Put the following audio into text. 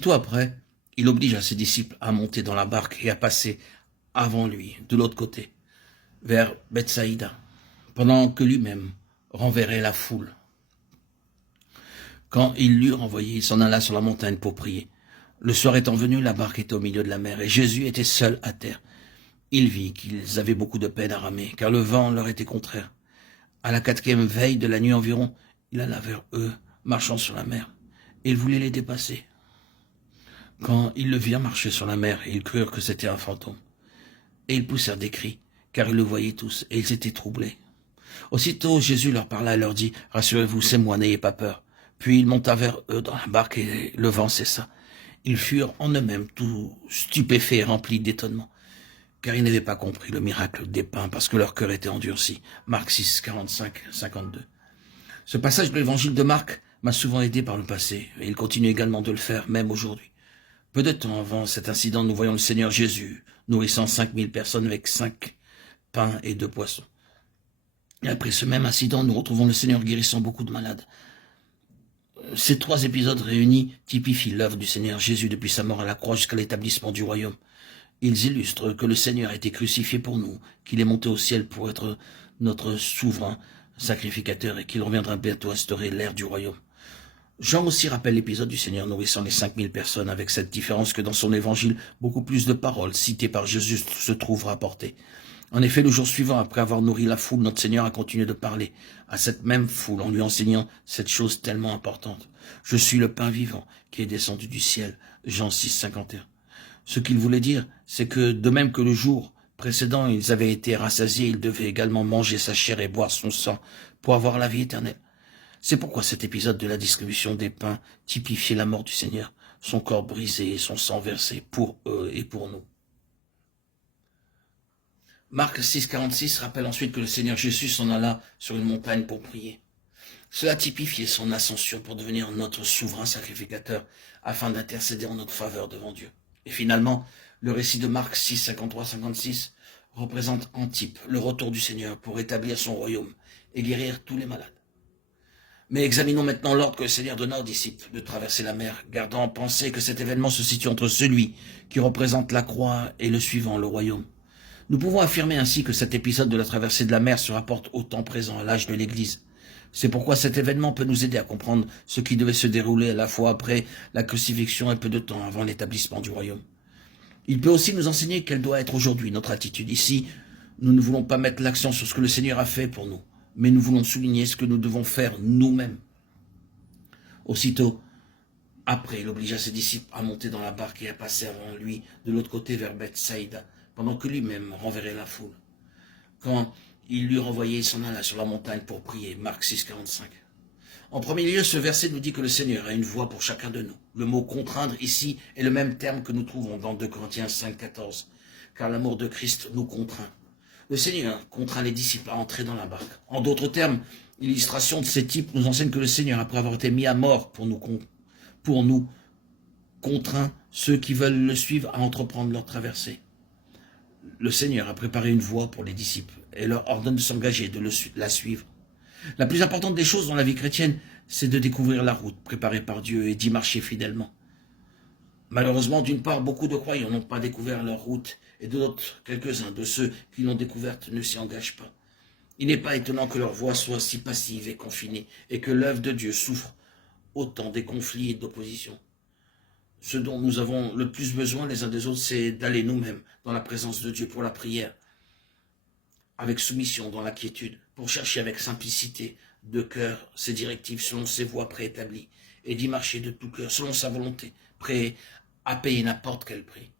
Tout après, il obligea ses disciples à monter dans la barque et à passer avant lui, de l'autre côté, vers Bethsaïda, pendant que lui-même renverrait la foule. Quand il l'eut renvoyé, il s'en alla sur la montagne pour prier. Le soir étant venu, la barque était au milieu de la mer, et Jésus était seul à terre. Il vit qu'ils avaient beaucoup de peine à ramer, car le vent leur était contraire. À la 4e veille de la nuit environ, il alla vers eux, marchant sur la mer, et il voulait les dépasser. Quand ils le virent marcher sur la mer, ils crurent que c'était un fantôme. Et ils poussèrent des cris, car ils le voyaient tous, et ils étaient troublés. Aussitôt Jésus leur parla et leur dit, « Rassurez-vous, c'est moi, n'ayez pas peur. » Puis il monta vers eux dans la barque, et le vent cessa. Ils furent en eux-mêmes tout stupéfaits et remplis d'étonnement, car ils n'avaient pas compris le miracle des pains, parce que leur cœur était endurci. Marc 6, 45, 52. Ce passage de l'évangile de Marc m'a souvent aidé par le passé, et il continue également de le faire, même aujourd'hui. Peu de temps avant cet incident, nous voyons le Seigneur Jésus nourrissant 5000 personnes avec 5 pains et 2 poissons. Et après ce même incident, nous retrouvons le Seigneur guérissant beaucoup de malades. Ces 3 épisodes réunis typifient l'œuvre du Seigneur Jésus depuis sa mort à la croix jusqu'à l'établissement du royaume. Ils illustrent que le Seigneur a été crucifié pour nous, qu'il est monté au ciel pour être notre souverain sacrificateur et qu'il reviendra bientôt instaurer l'ère du royaume. Jean aussi rappelle l'épisode du Seigneur nourrissant les 5000 personnes, avec cette différence que dans son évangile, beaucoup plus de paroles citées par Jésus se trouvent rapportées. En effet, le jour suivant, après avoir nourri la foule, notre Seigneur a continué de parler à cette même foule en lui enseignant cette chose tellement importante. « Je suis le pain vivant qui est descendu du ciel » Jean 6, 51. Ce qu'il voulait dire, c'est que de même que le jour précédent, ils avaient été rassasiés, ils devaient également manger sa chair et boire son sang pour avoir la vie éternelle. C'est pourquoi cet épisode de la distribution des pains typifiait la mort du Seigneur, son corps brisé et son sang versé pour eux et pour nous. Marc 6, 46 rappelle ensuite que le Seigneur Jésus s'en alla sur une montagne pour prier. Cela typifiait son ascension pour devenir notre souverain sacrificateur afin d'intercéder en notre faveur devant Dieu. Et finalement, le récit de Marc 6, 53, 56 représente en type le retour du Seigneur pour établir son royaume et guérir tous les malades. Mais examinons maintenant l'ordre que le Seigneur donna aux disciples de traverser la mer, gardant en pensée que cet événement se situe entre celui qui représente la croix et le suivant, le royaume. Nous pouvons affirmer ainsi que cet épisode de la traversée de la mer se rapporte au temps présent, à l'âge de l'Église. C'est pourquoi cet événement peut nous aider à comprendre ce qui devait se dérouler à la fois après la crucifixion et peu de temps avant l'établissement du royaume. Il peut aussi nous enseigner quelle doit être aujourd'hui notre attitude. Ici, nous ne voulons pas mettre l'accent sur ce que le Seigneur a fait pour nous, mais nous voulons souligner ce que nous devons faire nous-mêmes. Aussitôt, après, il obligea ses disciples à monter dans la barque et à passer avant lui de l'autre côté vers Bethsaïda, pendant que lui-même renverrait la foule. Quand il l'eut renvoyé, il s'en alla sur la montagne pour prier. Marc 6, 45. En premier lieu, ce verset nous dit que le Seigneur a une voie pour chacun de nous. Le mot « contraindre » ici est le même terme que nous trouvons dans 2 Corinthiens 5, 14, car l'amour de Christ nous contraint. Le Seigneur contraint les disciples à entrer dans la barque. En d'autres termes, l'illustration de ces types nous enseigne que le Seigneur, après avoir été mis à mort pour nous, contraint ceux qui veulent le suivre à entreprendre leur traversée. Le Seigneur a préparé une voie pour les disciples et leur ordonne de s'engager, de la suivre. La plus importante des choses dans la vie chrétienne, c'est de découvrir la route préparée par Dieu et d'y marcher fidèlement. Malheureusement, d'une part, beaucoup de croyants n'ont pas découvert leur route et de d'autres, quelques-uns de ceux qui l'ont découverte ne s'y engagent pas. Il n'est pas étonnant que leur voie soit si passive et confinée et que l'œuvre de Dieu souffre autant des conflits et d'opposition. Ce dont nous avons le plus besoin les uns des autres, c'est d'aller nous-mêmes dans la présence de Dieu pour la prière, avec soumission dans la quiétude, pour chercher avec simplicité de cœur ses directives selon ses voies préétablies et d'y marcher de tout cœur selon sa volonté, prêt à payer n'importe quel prix.